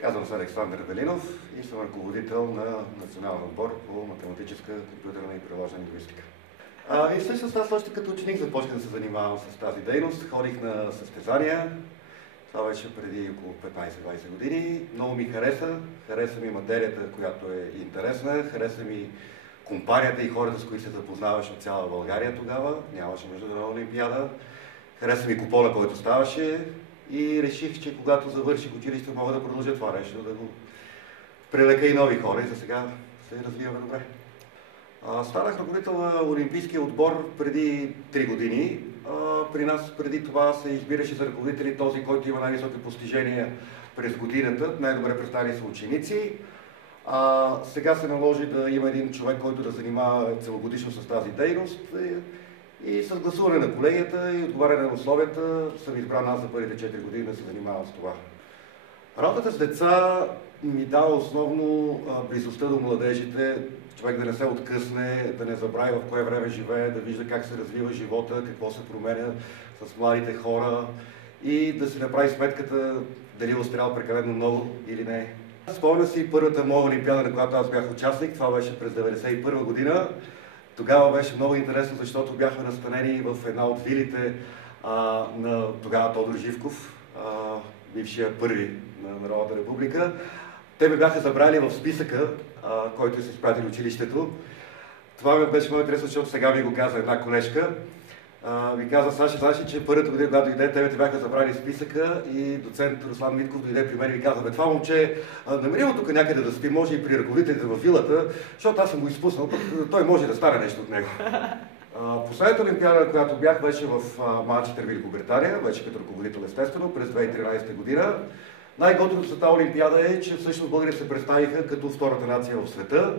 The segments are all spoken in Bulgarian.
Казвам се Александър Велинов и съм ръководител на национален отбор по математическа, компютърна и приложна лингвистика. И всъщност аз още като ученик започнах да се занимавам с тази дейност. Ходих на състезания. Това беше преди около 15-20 години. Много ми хареса. Хареса ми материята, която е интересна. Хареса ми компанията и хората, с които се запознаваш от цяла България тогава. Нямаше международна олимпиада. Хареса ми купона, който ставаше. И реших, че когато завърших училище, мога да продължа това нещо, да го привлека и нови хора. И за сега се развиваме добре. Станах ръководител на Олимпийския отбор преди 3 години. При нас преди това се избираше за ръководители този, който има най-високи постижения през годината. Най-добре представени са ученици. Сега се наложи да има един човек, който да занимава целогодишно с тази дейност. И с гласуване на колегията и отговаряне на условията съм избран аз за първите 4 години да се занимавам с това. Работата с деца ми дава основно близостта до младежите, човек да не се откъсне, да не забрави в кое време живее, да вижда как се развива живота, какво се променя с младите хора и да си направи сметката дали е успял прекалено много или не. Спомня си първата моя олимпиада, на която аз бях участник, това беше през 1991 година. Тогава беше много интересно, защото бяхме настанени в една от вилите на тогава Тодор Живков, бившия първи на Народната република. Те ме бяха забрали в списъка, който се изпратили училището. Това ми беше много интересно, защото сега ми го каза една колежка. Ми каза, Саши, че първата година, когато дойде, те бяха забрали списъка и доцент Руслан Митков дойде при мен и ми каза, това момче, намери му тук някъде да спи, може и при ръководителите във вилата, защото аз съм го изпуснал, пък той може да стане нещо от него. Последната олимпиада, която бях, беше в Манчестър, Великобритания, вече като ръководител естествено, през 2013 година. Най-готиното за тази олимпиада е, че всъщност българите се представиха като втората нация в света.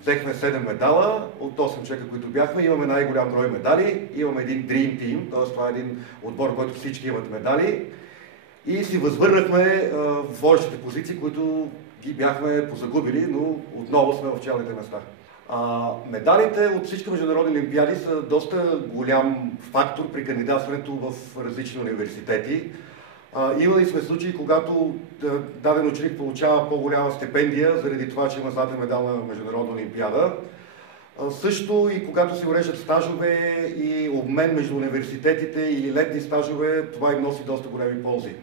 Взехме 7 медала от 8 човека, които бяхме. Имаме най-голям брой медали. Имаме един Dream Team, т.е. това е един отбор, в който всички имат медали. И си възвърнахме водещите позиции, които ги бяхме позагубили, но отново сме в челните места. Медалите от всички международни олимпиади са доста голям фактор при кандидатстването в различни университети. Имали сме случаи, когато даден ученик получава по-голяма стипендия, заради това, че има златен медал на международна олимпиада. Също и когато се уреждат стажове и обмен между университетите или летни стажове, това им носи доста големи ползи.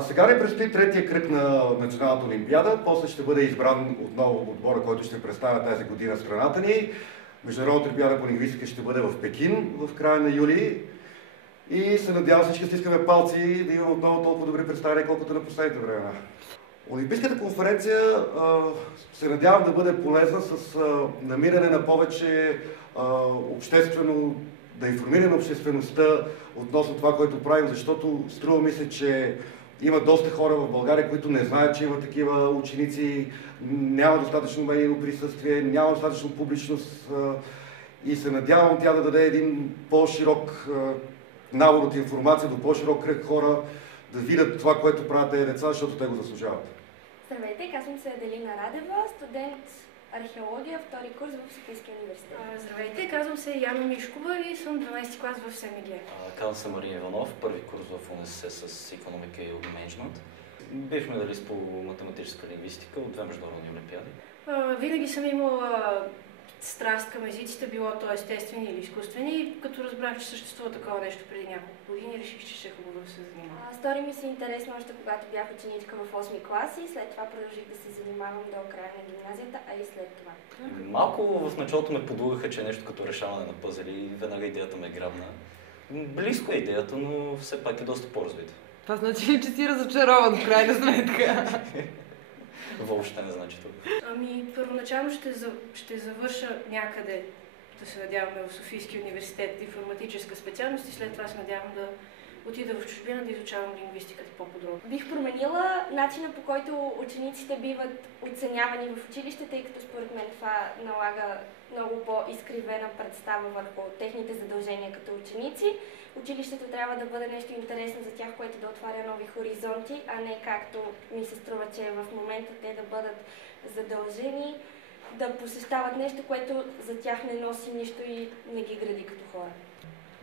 Сега не предстои третия кръг на Националната олимпиада, после ще бъде избран отново отбора, който ще представя тази година страната ни. Международната олимпиада по лингвистика ще бъде в Пекин в края на юли. И се надявам всички стискаме палци да имаме отново толкова добри представяния, колкото на последните времена. Олимпийската конференция се надявам да бъде полезна с намиране на повече обществено, да информираме обществеността относно това, което правим, защото струва ми се, че има доста хора в България, които не знаят, че има такива ученици, няма достатъчно медийно присъствие, няма достатъчно публичност и се надявам тя да даде един по-широк набор от информация до по-широк кръг хора да видят това, което правят тези деца, защото те го заслужават. Здравейте, казвам се Аделина Радева, студент археология, втори курс в Софийския университет. Здравейте, казвам се Яна Мишкова и съм 12 клас в СМГ. Казвам се Мария Иванов, първи курс в УНСС с икономика и менеджмент. Бих медалист по математическа лингвистика от 2 международни олимпиади. Винаги съм имала страст към езиците, било то естествени или изкуствени. Като разбрах, че съществува такова нещо преди няколко години, реших, че ще е хубаво да се занимавам. Стори ми се интересно още когато бях ученичка в 8-ми клас и след това продължих да се занимавам до края на гимназията, а и след това. Малко в началото ме подлъгаха, че е нещо като решаване на пъзели и веднага идеята ме грабна. Близко е идеята, но все пак е доста по-развита. Това значи ли, че си разочарован в крайна сметка? Въобще не значи това. Първоначално ще завърша някъде, да се надяваме, в Софийския университет информатическа специалност и след това се надявам да отида в чужбина да изучавам лингвистиката по-подробно. Бих променила начина, по който учениците биват оценявани в училище, тъй като според мен това налага много по-изкривена представа върху техните задължения като ученици. Училището трябва да бъде нещо интересно за тях, което да отваря нови хоризонти, а не както ми се струва, че в момента те да бъдат задължени да посещават нещо, което за тях не носи нищо и не ги гради като хора.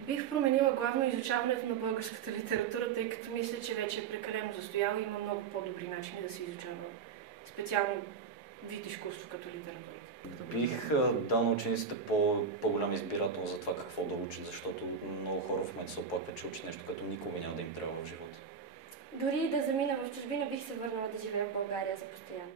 Бих променила главно изучаването на българската литература, тъй като мисля, че вече е прекалено застояла и има много по-добри начини да се изучава специално вид изкуство като литература. Бих дал на учениците по-голяма избирателност за това какво да учат, защото много хора в момента се оплакват, че учат нещо, като никога няма да им трябва в живота. Дори да замина в чужбина, бих се върнала да живея в България за постоянно.